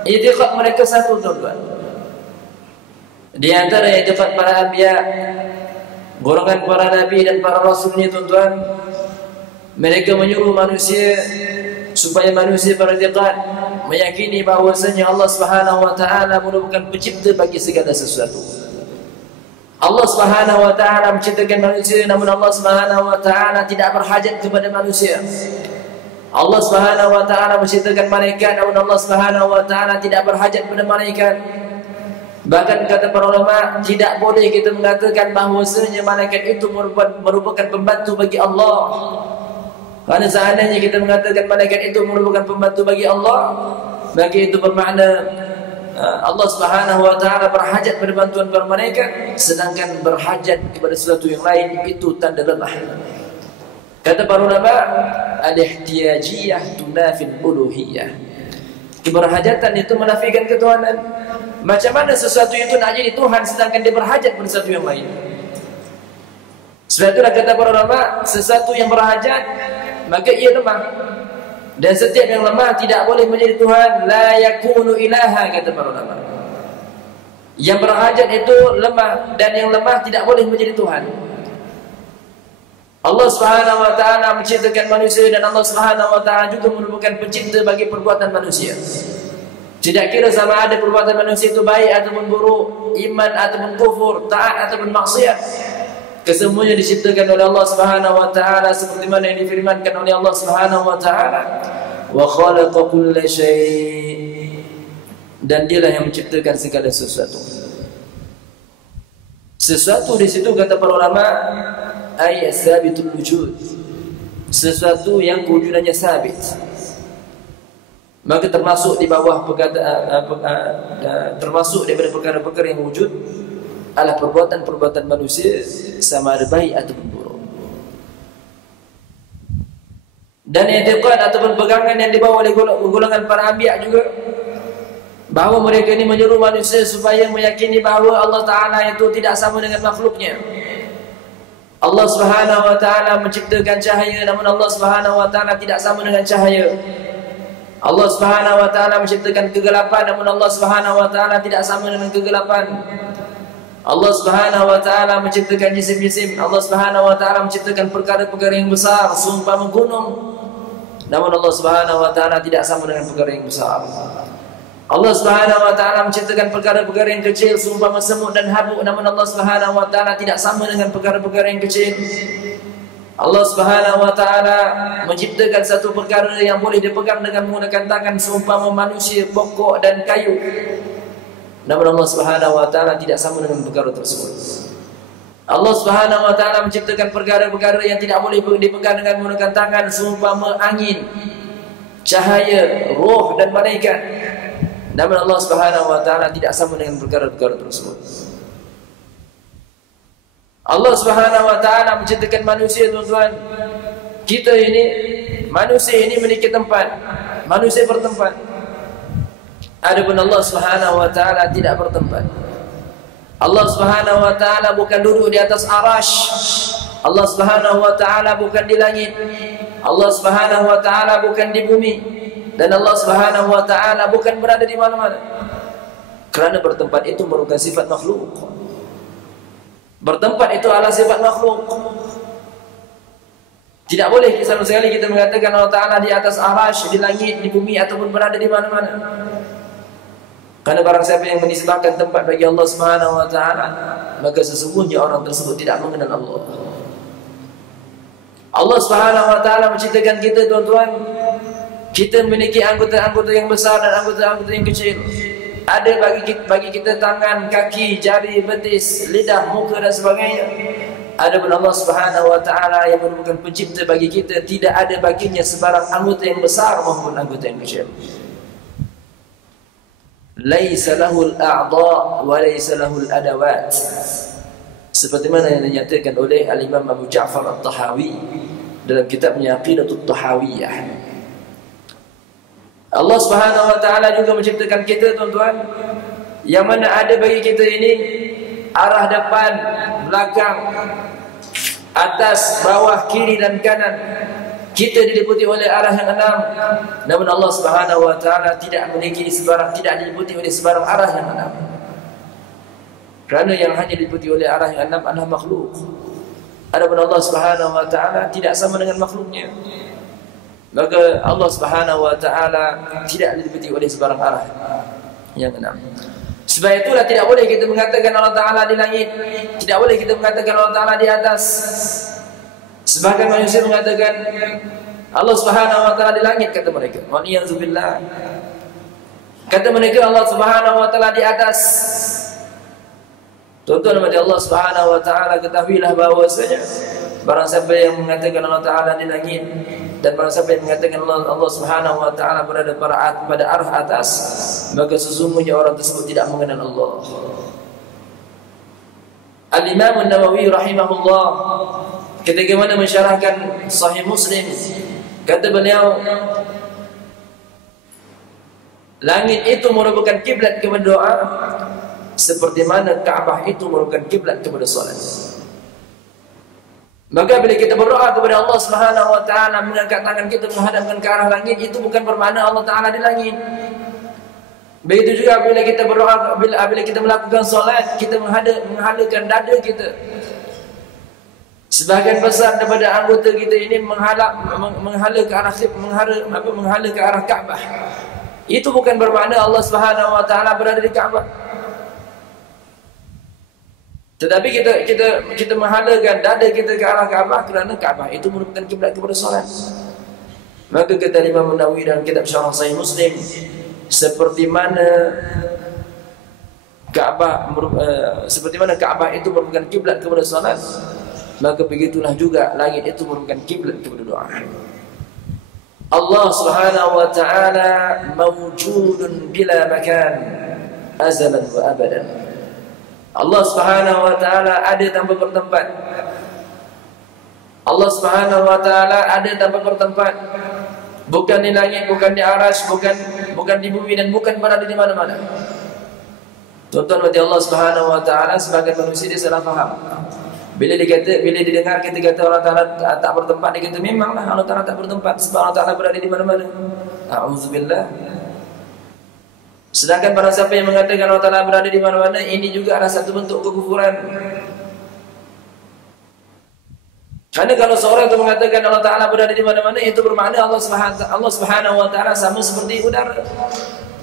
I'tiqad mereka satu, tuan-tuan. Di antara i'tiqad para anbiya, golongan para nabi dan para rasul ini, tuan-tuan, mereka menyuruh manusia supaya manusia beriktikad, meyakini bahwasanya Allah Subhanahu wa taala merupakan pencipta bagi segala sesuatu. Allah Subhanahu wa taala menciptakan manusia, namun Allah Subhanahu wa taala tidak berhajat kepada manusia. Allah Subhanahu wa taala menciptakan malaikat, namun Allah Subhanahu wa taala tidak berhajat kepada malaikat. Bahkan kata para ulama, tidak boleh kita mengatakan bahwasanya malaikat itu merupakan pembantu bagi Allah. Karena seandainya kita mengatakan malaikat itu merupakan pembantu bagi Allah, maka itu bermakna Allah Subhanahu wa taala berhajat pada bantuan para malaikat, sedangkan berhajat kepada sesuatu yang lain itu tanda lemah. Kata para ulama, al-ihtiyajiyah tunafil uluhiyah. Keberhajatan itu menafikan ketuhanan. Macam mana sesuatu itu nak jadi Tuhan sedangkan dia berhajat pada sesuatu yang lain? Sebab itulah kata para ulama, sesuatu yang berhajat maka ia lemah. Dan setiap yang lemah tidak boleh menjadi Tuhan. La yakunu ilaha, kata para ulama. Yang berhajat itu lemah, dan yang lemah tidak boleh menjadi Tuhan. Allah Subhanahu wa taala menciptakan manusia, dan Allah Subhanahu wa taala juga merupakan pencipta bagi perbuatan manusia. Tidak kira sama ada perbuatan manusia itu baik ataupun buruk, iman ataupun kufur, taat ataupun maksiat, kesemuanya diciptakan oleh Allah Subhanahu wa taala seperti mana yang difirmankan oleh Allah Subhanahu wa taala, wa khalaqa kulla syai', dan dialah yang menciptakan segala sesuatu. Sesuatu di situ kata para ulama ay sabitul wujud, sesuatu yang kewujudannya sabit. Maka termasuk di bawah termasuk daripada perkara-perkara yang wujud adalah perbuatan-perbuatan manusia, sama ada baik ataupun buruk. Dan i'tiqad ataupun pegangan yang dibawa oleh golongan para anbiya juga, bahawa mereka ini menyuruh manusia supaya meyakini bahawa Allah Ta'ala itu tidak sama dengan makhluknya. Allah Subhanahu wa Ta'ala menciptakan cahaya, namun Allah Subhanahu wa Ta'ala tidak sama dengan cahaya. Allah Subhanahu wa Ta'ala menciptakan kegelapan, namun Allah Subhanahu wa Ta'ala tidak sama dengan kegelapan. Allah Subhanahu wa Ta'ala menciptakan jisim-jisim, Allah Subhanahu wa Ta'ala menciptakan perkara-perkara yang besar seumpama gunung, namun Allah Subhanahu wa Ta'ala tidak sama dengan perkara yang besar. Allah Subhanahu wa Ta'ala menciptakan perkara-perkara yang kecil seumpama semut dan habuk, namun Allah Subhanahu wa Ta'ala tidak sama dengan perkara-perkara yang kecil. Allah Subhanahu wa Ta'ala menciptakan satu perkara yang boleh dipegang dengan menggunakan tangan seumpama manusia, pokok dan kayu, namun Allah Subhanahu wa Ta'ala tidak sama dengan perkara tersebut. Allah Subhanahu wa Ta'ala menciptakan perkara-perkara yang tidak boleh dipegang dengan menggunakan tangan seumpama angin, cahaya, roh dan malaikat, namun Allah Subhanahu wa Ta'ala tidak sama dengan perkara-perkara tersebut. Allah Subhanahu wa Ta'ala menciptakan manusia, tuan-tuan. Kita ini, manusia ini memiliki tempat, manusia bertempat. Adapun Allah Subhanahu wa Ta'ala tidak bertempat. Allah Subhanahu wa Ta'ala bukan duduk di atas arash. Allah Subhanahu wa Ta'ala bukan di langit. Allah Subhanahu wa Ta'ala bukan di bumi. Dan Allah Subhanahu wa Ta'ala bukan berada di mana-mana. Kerana bertempat itu merupakan sifat makhluk. Bertempat itu adalah sifat makhluk. Tidak boleh sama sekali kita mengatakan Allah Ta'ala di atas arash, di langit, di bumi, ataupun berada di mana-mana. Karena barang siapa yang menisbahkan tempat bagi Allah Subhanahu wa Ta'ala, maka sesungguhnya orang tersebut tidak mengenal Allah. Allah Subhanahu wa Ta'ala menciptakan kita, tuan-tuan. Kita memiliki anggota-anggota yang besar dan anggota-anggota yang kecil. Ada bagi kita tangan, kaki, jari, betis, lidah, muka dan sebagainya. Adapun Allah Subhanahu wa Ta'ala yang merupakan pencipta bagi kita, tidak ada baginya sebarang anggota yang besar maupun anggota yang kecil. Laisa lahul a'dha' wa laisa lahul adawat. Seperti mana yang dinyatakan oleh Al-Imam Abu Ja'far At-Tahawi dalam kitabnya Aqidatut Tahawiyah. Allah Subhanahu wa Ta'ala juga menciptakan kita, tuan-tuan, yang mana ada bagi kita ini arah depan, belakang, atas, bawah, kiri dan kanan. Kita diliputi oleh arah yang 6. Namun Allah Subhanahu wa Ta'ala tidak memiliki sebarang, tidak diliputi oleh sebarang arah yang 6. Kerana yang hanya diliputi oleh arah yang 6 adalah makhluk. Adapun Allah Subhanahu wa Ta'ala tidak sama dengan makhluknya. Maka Allah Subhanahu wa Ta'ala tidak diliputi oleh sebarang arah yang 6. Sebab itulah tidak boleh kita mengatakan Allah Ta'ala di langit, tidak boleh kita mengatakan Allah Ta'ala di atas. Sebagian manusia mengatakan Allah Subhanahu wa Ta'ala di langit, kata mereka. Wa'iyadzubillah. Kata mereka Allah Subhanahu wa Ta'ala di atas. Tuan-tuan dan Allah Subhanahu wa Ta'ala, ketahuilah bahwasanya barang siapa yang mengatakan Allah Ta'ala di langit, dan barang siapa yang mengatakan Allah Subhanahu wa Ta'ala berada pada arah atas, maka sesungguhnya orang tersebut tidak mengenal Allah. Al-Imam An-Nawawi rahimahullah ketika mana mensyarahkan Sahih Muslim, kata beliau, langit itu merupakan kiblat kepada doa, seperti mana Ka'bah itu merupakan kiblat kepada salat. Maka bila kita berdoa kepada Allah Subhanahu wa Ta'ala, mengangkat tangan kita menghadapkan ke arah langit, itu bukan bermakna Allah Ta'ala di langit. Begitu juga bila kita berdoa, bila kita melakukan solat, kita menghalakan dada kita. Sebahagian besar daripada anggota kita ini menghala ke arah Ka'bah. Itu bukan bermakna Allah Subhanahu wa Ta'ala berada di Ka'bah. Tetapi kita menghalakan dada kita ke arah Ka'bah kerana Ka'bah itu merupakan kiblat kepada solat. Maka kata Imam Nawawi dalam kitab Syarah Sahih Muslim, seperti mana Ka'bah itu merupakan kiblat kepada solat, maka begitulah juga langit itu merupakan kiblat kepada doa. Allah Subhanahu wa Ta'ala mawjudun bila makan azalan wa abadan. Allah Subhanahu wa Ta'ala ada tanpa bertempat. Allah Subhanahu wa Ta'ala ada tanpa bertempat. Bukan di langit, bukan di arsy, bukan di bumi, dan bukan berada di mana-mana. Tuan-tuan berarti Allah Subhanahu wa Ta'ala, sebagai manusia dia salah faham. Bila didengar kita kata Allah Ta'ala tak bertempat, dia kata memanglah Allah Ta'ala tak bertempat, sebab Allah Ta'ala berada di mana-mana. A'udzubillah. Sedangkan para siapa yang mengatakan Allah Ta'ala berada di mana-mana, ini juga adalah satu bentuk kekufuran. Karena kalau seorang itu mengatakan Allah Ta'ala berada di mana-mana, itu bermakna Allah Subhanahu wa Ta'ala sama seperti udara.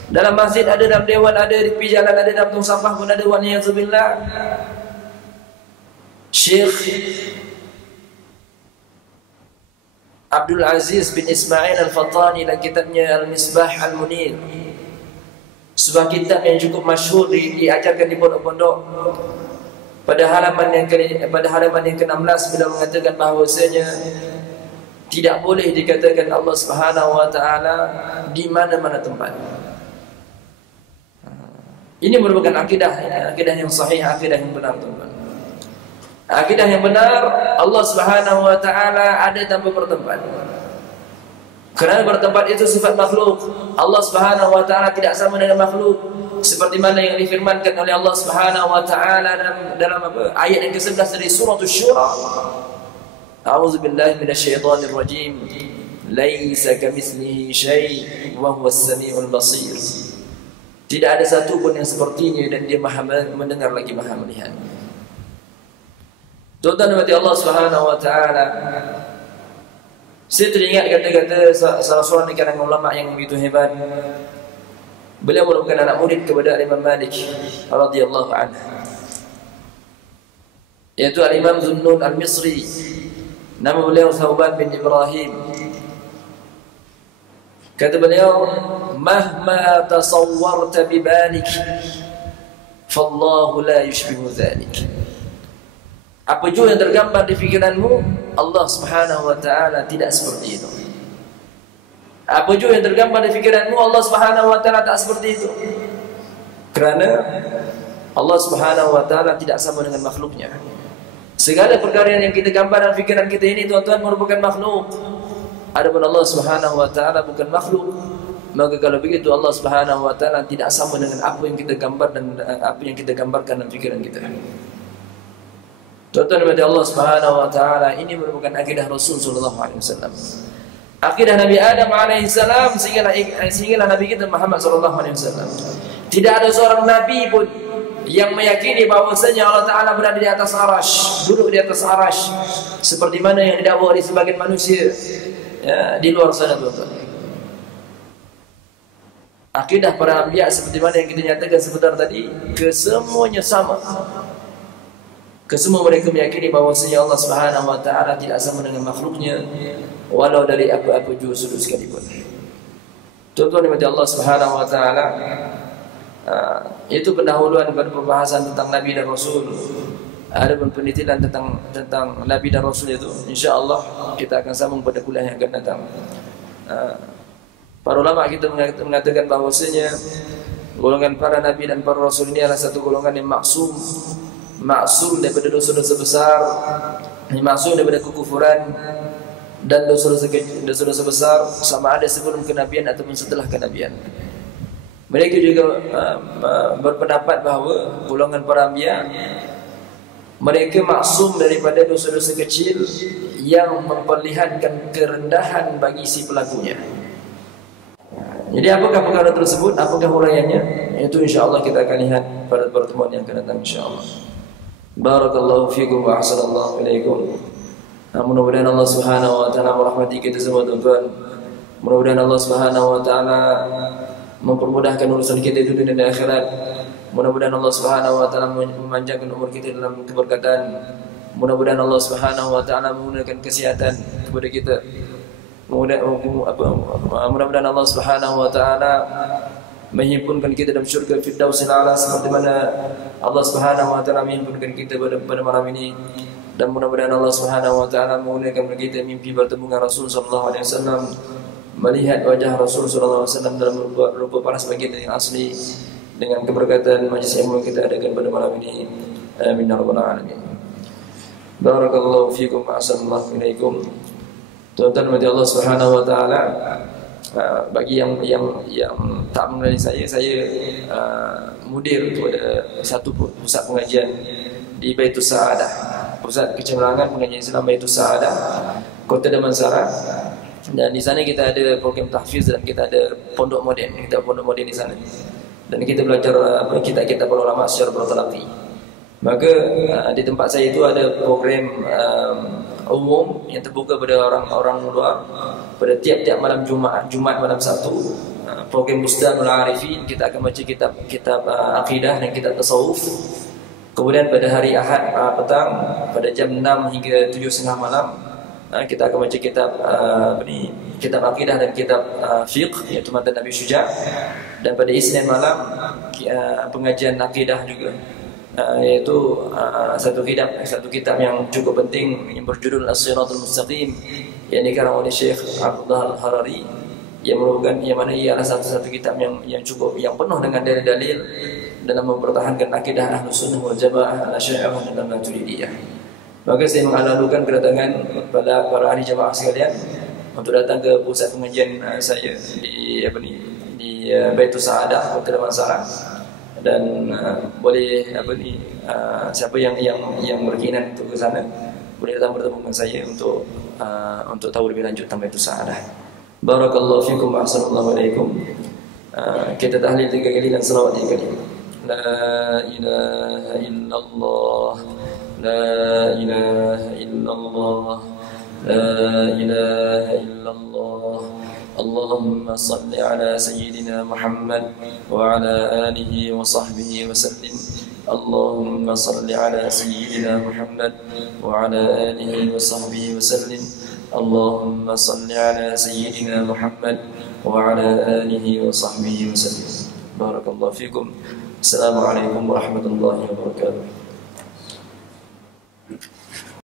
Dalam masjid ada, dalam dewan ada, di tepi jalan ada, dalam tong sampah pun ada. Wa'alaikumsalam. Syekh Abdul Aziz bin Ismail Al-Fattani dalam kitabnya Al-Misbah Al-Munir, sebuah kitab yang cukup masyhur diajarkan di pondok-pondok, pada halaman yang ke-16 beliau mengatakan bahawasanya tidak boleh dikatakan Allah Subhanahu wa Ta'ala di mana-mana tempat. Ini merupakan akidah yang sahih, akidah yang benar, teman-teman. Akidah yang benar, Allah Subhanahu wa Ta'ala ada tanpa bertempat. Kerana bertempat itu sifat makhluk. Allah Subhanahu wa Ta'ala tidak sama dengan makhluk, seperti mana yang difirmankan oleh Allah Subhanahu wa Ta'ala dalam ayat yang ke-11 dari surah Asy-Syura. A'udzubillahi minasyaitonir rajim. Laisa kamitslihi syai' wa huwas samiul basir. Tidak ada satu pun yang sepertinya, dan dia Maha mendengar lagi Maha melihat. Tuan-tuan dan Allah Subhanahu wa Ta'ala, saya teringat kata-kata salah seorang di kalangan ulama yang begitu hebat. Beliau merupakan anak murid kepada Imam Malik radhiyallahu anhu, yaitu Imam Zunnun Al-Misri. Nama beliau Thauban bin Ibrahim. Kata beliau, "Mahma tasawwarta bi balik, fallahu la yushbihu dhalik." Apa jua yang tergambar di fikiranmu, Allah Subhanahu wa Ta'ala tidak seperti itu. Apa jua yang tergambar di fikiranmu, Allah Subhanahu wa Ta'ala tak seperti itu. Kerana Allah Subhanahu wa Ta'ala tidak sama dengan makhluknya. Segala perkara yang kita gambar dalam fikiran kita ini, tuan-tuan, merupakan makhluk. Adapun Allah Subhanahu wa Ta'ala bukan makhluk. Maka kalau begitu Allah Subhanahu wa Ta'ala tidak sama dengan apa yang kita gambar dan apa yang kita gambarkan dalam fikiran kita. Tuan-tuan dan Allah Subhanahu wa Ta'ala, ini merupakan akidah Rasul sallallahu alaihi wasallam. Akidah Nabi Adam alaihi salam, sehinggalah Nabi kita Muhammad sallallahu alaihi wasallam. Tidak ada seorang nabi pun yang meyakini bahwasanya Allah Ta'ala berada di atas arasy, duduk di atas arasy, seperti mana yang didakwa oleh sebagian manusia, ya, di luar sana, tuan-tuan. Akidah para anbiya seperti mana yang kita nyatakan sebentar tadi, kesemuanya sama. Kesemua mereka meyakini bahwasanya Allah Subhanahu wa taala tidak sama dengan makhluknya, walau dari apa-apa sudut sekalipun. Tuan-tuan yang Allah Subhanahu wa taala, itu pendahuluan pada pembahasan tentang Nabi dan Rasul. Ada penelitian tentang Nabi dan Rasul itu, insya-Allah kita akan sambung pada kuliah yang akan datang. Para ulama kita mengatakan bahwasanya golongan para Nabi dan para Rasul ini adalah satu golongan yang maksum daripada dosa-dosa besar, maksum daripada kekufuran dan dosa-dosa besar, sama ada sebelum kenabian ataupun setelah kenabian. Mereka juga berpendapat bahawa golongan para anbiya mereka maksum daripada dosa-dosa kecil yang memperlihatkan kerendahan bagi si pelakunya. Jadi apakah perkara tersebut, apakah huraiannya? Itu insya-Allah kita akan lihat pada pertemuan yang akan datang insya-Allah. Barakallahu fikum wa ahsanallahu ilaikum. Mudah-mudahan Allah Subhanahu wa taala merahmati kita semua tuan-tuan. Mudah-mudahan Allah Subhanahu wa taala mempermudahkan urusan kita di dunia dan akhirat. Mudah-mudahan Allah Subhanahu wa taala memanjangkan umur kita dalam keberkatan. Mudah-mudahan Allah Subhanahu wa taala menggunakan kesihatan kepada kita. Mudah-mudahan Allah Subhanahu wa taala menghimpunkan kita dalam syurga Firdausil A'la seperti mana Allah Subhanahu wa taala menghimpunkan kita pada malam ini, dan mudah-mudahan Allah Subhanahu wa taala menggunakan kita mimpi bertemu dengan Rasul sallallahu alaihi wasallam, melihat wajah Rasul sallallahu alaihi wasallam dalam rupa paras baginda yang asli, dengan keberkatan majlis yang kita adakan pada malam ini. Amin ya rabbal alamin. Barakallahu fikum wa ahsanallahu ilaikum. Tuan-tuan mati Allah Subhanahu wa taala, bagi yang tak mengenali saya mudir kepada satu pusat pengajian di Baitus Sa'adah, pusat kecemerlangan pengajian Islam Baitus Sa'adah, Kota Damansara. Dan di sana kita ada program tahfiz dan kita ada pondok moden, di sana. Dan kita belajar kitab-kitab para ulama secara bertalaqi. Maka di tempat saya itu ada program umum yang terbuka pada orang-orang luar pada tiap-tiap malam Jumat malam Sabtu. Program Bustanul Arifin, kita akan baca kitab akidah dan kitab tasawuf. Kemudian pada hari Ahad petang pada jam 6 hingga 7.30 malam kita akan baca kitab akidah dan kitab fiqh, iaitu Matan Nabi Syuja'. Dan pada Isnin malam pengajian akidah juga, yaitu satu kitab yang cukup penting yang berjudul As-Siratul Mustaqim yang dikarang oleh Syekh Abdullah Al-Harari, yang mana ia adalah satu kitab yang cukup, yang penuh dengan dalil-dalil dalam mempertahankan akidah Ahlus Sunnah wal Jamaah Al-Asy'ariyah dan Maturidiyah. Maka saya mengalu-alukan kedatangan pada para ahli jamaah sekalian untuk datang ke pusat pengajian saya di Baitus Sa'adah, Kota Damansara. Dan boleh siapa yang berkeinginan untuk ke sana boleh datang bertemu dengan saya untuk tahu lebih lanjut tentang Baitus Sa'adah. Barakallahu fikum wa assalamu alaikum. Kita tahlil 3 kali dan selawat 3 kali. La ilaha illallah, la ilaha illallah, la ilaha illallah. Allahumma salli ala sayyidina Muhammad wa ala alihi wa sahbihi wa sallim. Allahumma salli ala sayyidina Muhammad wa ala alihi wa sahbihi wa sallim. Allahumma salli ala sayyidina Muhammad wa ala alihi wa sahbihi wa sallim. Barakallahu fikum. Assalamualaikum warahmatullahi wabarakatuh.